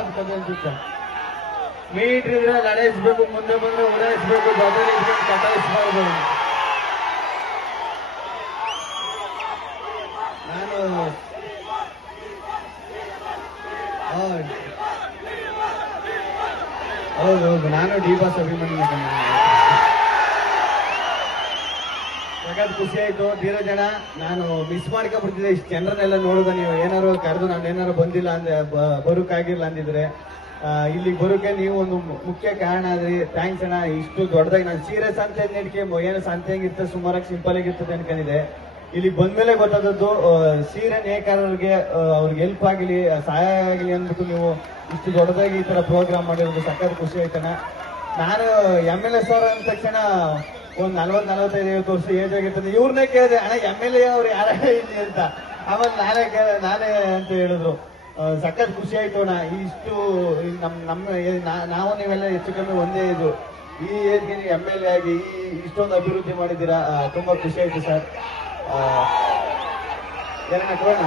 ಆಗ್ತದೆ ಅನ್ಸುತ್ತೆ. ಮೀಟರ್ ಇದ್ರೆ ನಡೆಸಬೇಕು, ಮುಂದೆ ಬಂದ್ರೆ ಉಡಾಯಿಸ್ಬೇಕು, ಬದಲಿ ಕಟಾಯಿಸಬಾರ್ದು. ನಾನು ಹೌದು, ನಾನು ಡಿ ಬಾಸ್ ಅಭಿಮಾನಿ. ಸಖತ್ ಖುಷಿ ಆಯ್ತು. ಧೀರಜನ ನಾನು ಮಿಸ್ ಮಾಡ್ಕೊಂಡ್ಬಿಡ್ತಿದ್ದೆ ಇಷ್ಟು ಜನರನ್ನೆಲ್ಲ ನೋಡಿದ. ನೀವು ಏನಾರು ಕರೆದು ನಾನು ಏನಾರು ಬಂದಿಲ್ಲ ಅಂದ್ರೆ ಬರೋಕ್ಕಾಗಿರ್ಲ ಅಂದಿದ್ರೆ ಇಲ್ಲಿಗೆ ಬರೋಕೆ ನೀವು ಒಂದು ಮುಖ್ಯ ಕಾರಣ ಆದ್ರಿ. ಥ್ಯಾಂಕ್ಸ್ ಅಣ್ಣ. ಇಷ್ಟು ದೊಡ್ಡದಾಗಿ ನಾನು ಸೀರಿಯಸ್ ಅಂತ ನಡಿಕೆ ಏನೋ ಸಂತೆ ಹೆಂಗಿರ್ತದೆ, ಸುಮಾರಾಗಿ ಸಿಂಪಲ್ ಆಗಿರ್ತದೆ ಅನ್ಕೊಂಡಿದ್ದೆ. ಇಲ್ಲಿ ಬಂದ್ಮೇಲೆ ಗೊತ್ತಾದದ್ದು ಸೀರೆ ನೇಕಾರರಿಗೆ ಅವ್ರಿಗೆ ಹೆಲ್ಪ್ ಆಗಲಿ, ಸಹಾಯ ಆಗಲಿ ಅಂದ್ಬಿಟ್ಟು ನೀವು ಇಷ್ಟು ದೊಡ್ಡದಾಗಿ ಈ ತರ ಪ್ರೋಗ್ರಾಮ್ ಮಾಡಿರೋದು ಸಖತ್ ಖುಷಿ ಆಯ್ತಣ್ಣ. ನಾನು MLA ಸರ್ ಅಂದ ತಕ್ಷಣ ಒಂದ್ 40-45 ವರ್ಷ ಏಜ್ ಆಗಿರ್ತದೆ. ಇವ್ರನ್ನೇ ಕೇಳಿದೆ, ಅಣ್ಣ MLA ಅವ್ರು ಯಾರ ಇಲ್ಲಿ ಅಂತ. ಆಮೇಲೆ ನಾನೇ ಅಂತ ಹೇಳಿದ್ರು. ಸಖತ್ ಖುಷಿ ಆಯ್ತು ಅಣ್ಣ. ಇಷ್ಟು ನಾವು ನೀವೆಲ್ಲ ಹೆಚ್ಚು ಕಮ್ಮಿ ಒಂದೇ ಇದು. ಈ ಏಜ್ಗೆ ನೀವು MLA ಆಗಿ ಇಷ್ಟೊಂದು ಅಭಿವೃದ್ಧಿ ಮಾಡಿದ್ದೀರಾ. ತುಂಬಾ ಖುಷಿ ಆಯ್ತು ಸರ್. ಏನನ್ನ ಕೊಡೋಣ.